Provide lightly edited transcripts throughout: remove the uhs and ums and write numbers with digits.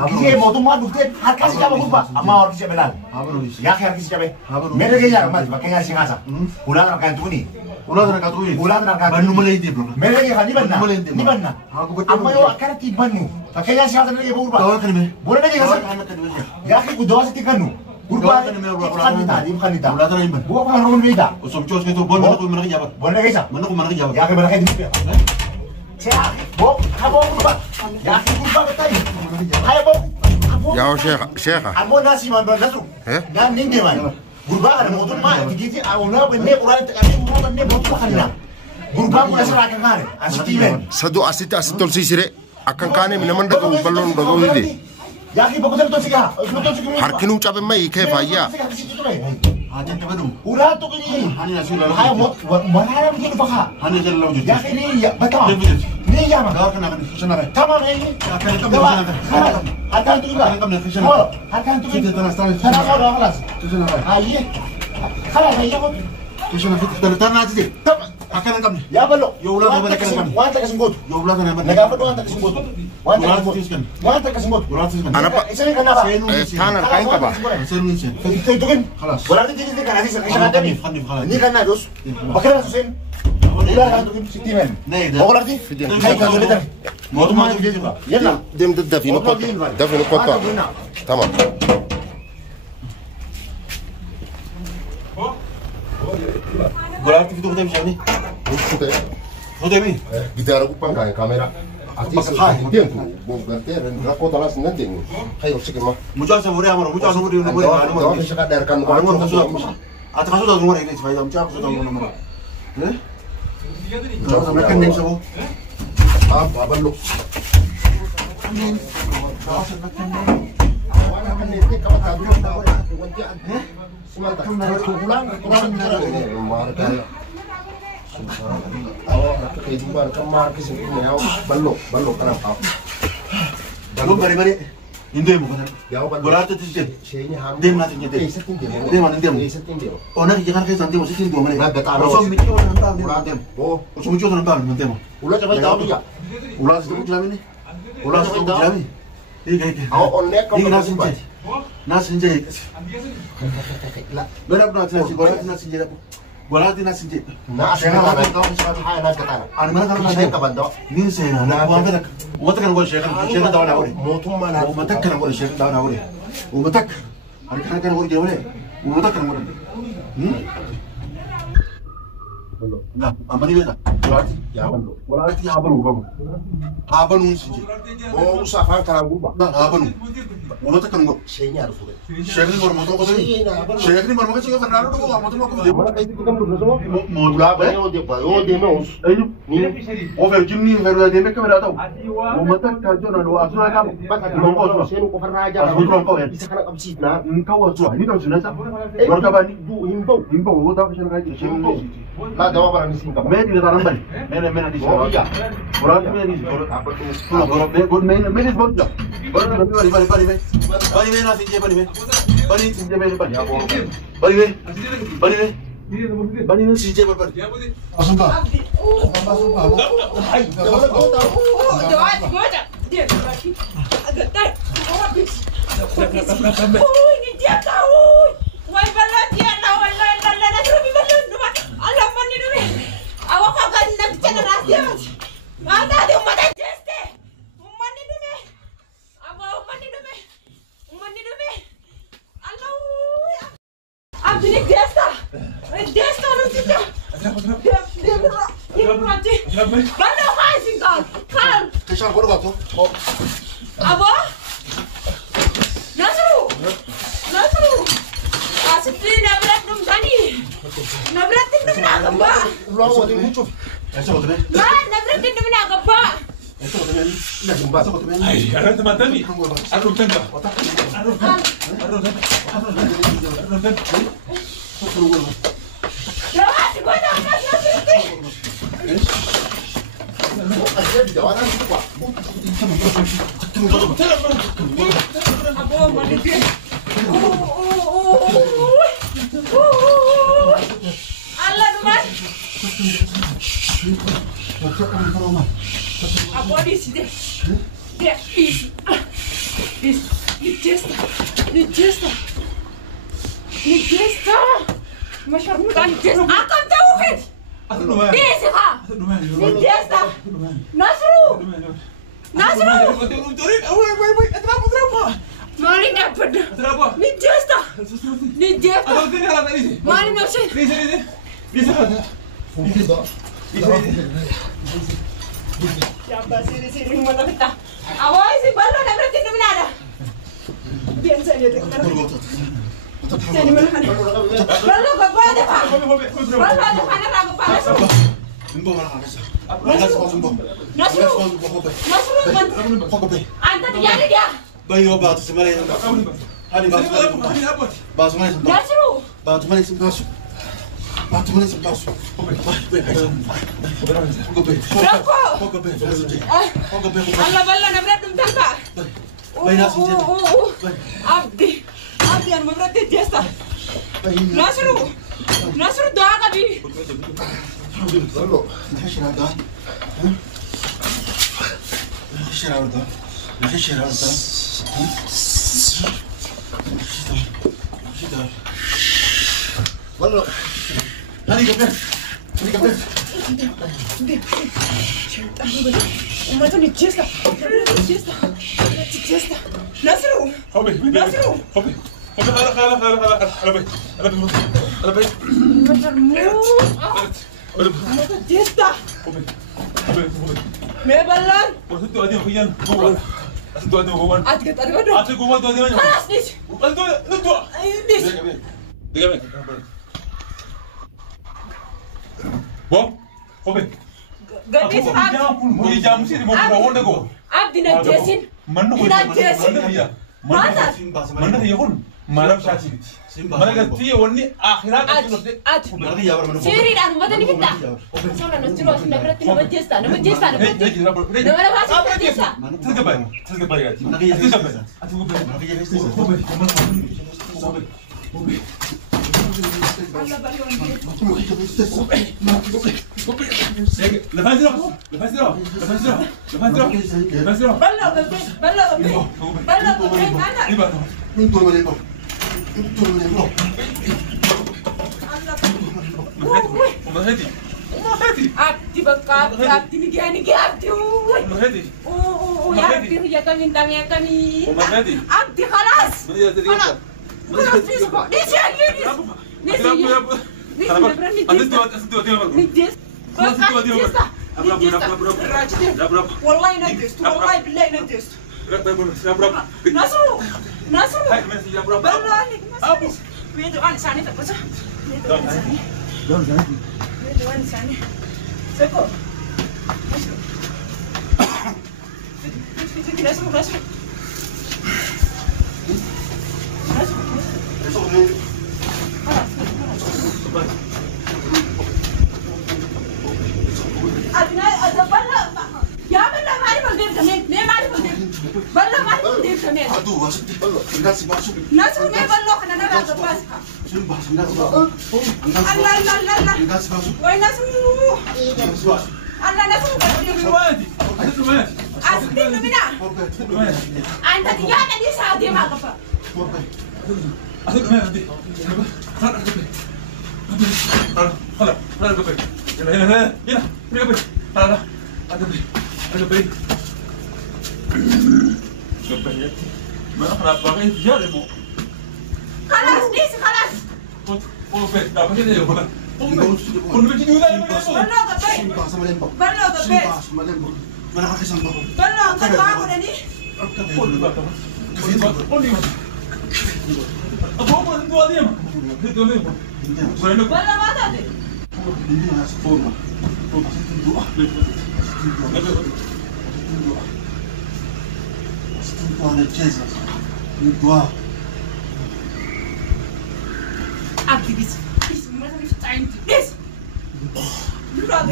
Ini mau tuh madu tuh harga sih kamu lupa, ama orang siapa belan? Ya harga siapa? Mereka kaya mas, makanya sih ngasa. Ulang akan tuh nih. Ulang akan. Banu mulai dia bro. Mereka kaya ni benar. Ama yo akan tibanu. Makanya sih ngasa mereka berubah. Tahu kan me? Boleh lagi ngasa? Ya aku kudu sih tikanu. Berubah. Bukan itu. Ulah tadi man. Bukan orang beda. Usum cos gitu bon mana mana jabat. Boleh lagi sah? Mana jabat. Ya aku berangkat di sini. Saya, kamu berubah. Ya aku berubah betul. Ayo bok. Ya Sheikh. Amo nasi man berdasuk. Dan ninge man. Berubah ada motor mah. Jadi awalnya bende orang kami mau bende motor kanina. Berubah mulai seragam kare. Asitimen. Sadu asita asitol sisire akan kane minaman daga balon daga widi. Ya ki bok betul sih ka. Harkinu cabe mai ke faya. Hanya kebadu. Udah tuh ini. Hanya sudah. Ayo mot mana begini baka. Hanya jalan laut. Ya ini ya betul. Ini ya mah. Kau kena sana. Tamam ini. Akan tuh juga. Akan tuh. Kita tanah. Sana kau dah kelas. Sana. Aye. Kalau saya kok. Sana kita tanah aja. Akan kami. Ya belum. Ya ulah apa nak kami. Wanta kesembut. Ya ulah kan apa. Negara doang tak kesembut. Wanta kesembut. Anapa? Ini kenapa? Tanah kain apa? Itu kan. Berarti ini kan asing sekarang tadi. Ini kan harus. Pakai susun. Ular kan tuh sentimen. Oh berarti. Hai kalau lihat. Mau tuh maju dia juga. Ya lah. Dem dafinu kota. Tamam. Berarti itu kita bisa ni. Sudah ni. Kita harus pakai kamera. Artis tempo. Berarti rakota las nanti. Kayo sikit mah. Muncul sama dia, muncul sama dia. Tahu bisa kadarkan Bangun sudah. Atau sudah nomor ini supaya muncul sudah nomor. Muncul sama kan nih semua. Apa belum? Belum bari-bari. Indo mo kan. Berarti itu sih. Dem nanti nyete. Dem mana dem? Oh nak jangan ke santai mesti tim dua mana. Usum mikir orang tahu dia dem. Oh, usum mikir orang tahu nanti mo. Ular coba tahu dia. Ular sedang jalan ini. Ular sedang jalan ini. Iya. Oh, onek kau nasi nje. Nasi nje. Berapa nasi nje? Berapa nasi nje? Berarti nasi nje. Nasi nje kau bisa hai nak kata. Anu mana kalau nasi kapan tu? Nin saya nak buat apa nak? Umat kan gua share tahu nak boleh. Motum mana? Umat kan gua share tahu nak boleh. Umat kan gua dia boleh. Umat kan boleh. Nah, apa ni beta? Berarti ya belum. Berarti ya belum kamu. Apa nun sih? Oh, usahkan kalau berubah. Nah, apa nun? Umat kan gua. Saya harus boleh. Share ni baru motor kau sini. Share ni baru macam cakap Fernando tu, motor mau kau. Mana kayak itu kamu dulu semua? Mau apa? Oh, dia mau. Ni. Oh, verjum ni verjum dia mereka berada tahu. Umat kan jono dua asal kamu. Mau kau saya mau pernah aja. Bisa kena kapsit nah. Engkau asal. Ini kau sudah sah. Baru kapan ni? Himbau. Himbau, tahu macam mana kaji? Himbau. Lah jawab orang miskin kapan? Meni di tanam bani. Meni di Oh iya. Berarti meni di sini. Apa tuh? Kalau meni bonjol. Bani nasi je bani sinje meni bani. Bani nasi je bani. Asumpa. Hai, kalau kau tahu. Dia agak tak. Oh, ini dia tahu. Wai balat dia tahu. Alam man ni dumi. Awak akan nak cakap rahasia. Mata dia mata jeste. Man ni dumi. Awak man ni dumi. Allah. Abdi ni jesta. Jesta lu kita. Dia mati. Mana kau singkal? Kal. Kesal kau tu. Abah. Nasru. Asli nabrak dum tani. Nabrak dum nak apa? Ulang waktu ini cukup. Esok betul. Nabrak dum nak apa? Esok betul. Ina jumpa. Esok betul. Ay, aran teman tani. Aran tengah. Jawab. goda mas nasruti. Abo malite. Allah duman. Abo di sini. Dia Nijesta. Masyarakat Nijesta. Akan tauhid. Nijesta. Nijesta. Nasru. Maling apa dah? Nijesta. Maling nasi. Siapa sini mana kita? Awal si balon nak berarti tu mana ada? Biar saya lihat. Jadi mana? Balon apa ada pak? Balon ada mana ragu panas? Nasru. Anta tiada dia. Bayo batu semalai. Hari batu semalai. Nasru. Batu semalai semalai. Batu semalai semalai. Allah balon nak berarti tangka. Abdi yang berarti jasa. Nasru doa kami. Umat ni jasa. Nasru. Abdi nak jesin. Mana dia pun marah sahaja. Mana kerja warni akhirat itu nanti. Ciri dan mata ni kita. Soalnya nak ceroh sudah berarti nama jesta. Nama jesta. Terkebaik. Abdi bekap, abdi ni abdi. Ya kami tanya kami. Abdi khalas.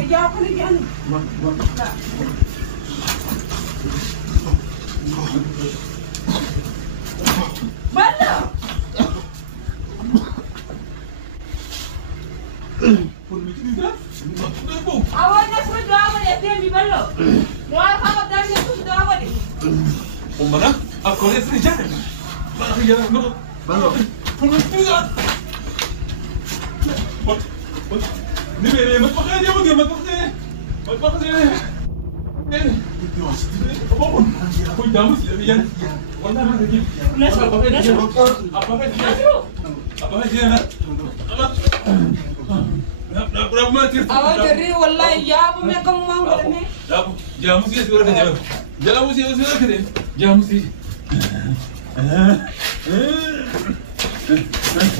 ya aku lagi anu. Bala. Awan na sudah doa mo deh, dia balo. Doa kamu dari itu doa mo deh. Mana? Aku lihat sini jangan. Mana dia no. Balo. Ni bere mat pakai dia mungkin mat pakai. Mat pakai. Aku jamu sih dia. Mana mana dia? Apa dia nak? Berapa mati? Awan dari wallahi ya aku mereka mau deh. Jamu sih segera kerja. Jamu sih segera kerja. Jamu sih.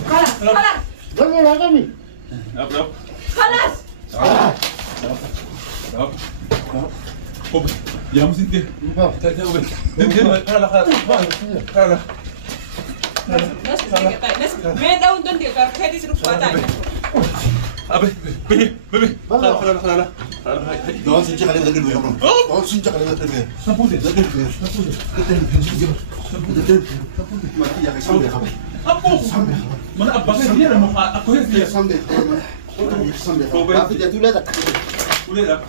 Kalah. Jangan lah kami. Berapa? Kalas. Jamu sih dia. Kalah. Main daun don dia kar kedi suruh patah. Bebe. Kalah. Jangan sejak kalian lagi dulu ya bro. Oh sejak kalian lagi dulu. Sampul deh. Mati ya sampai kamu. Apa? Mana apa sih dia mau aku dia. Sampai. Sampai. Tapi dia tu lah tak. Boleh dah.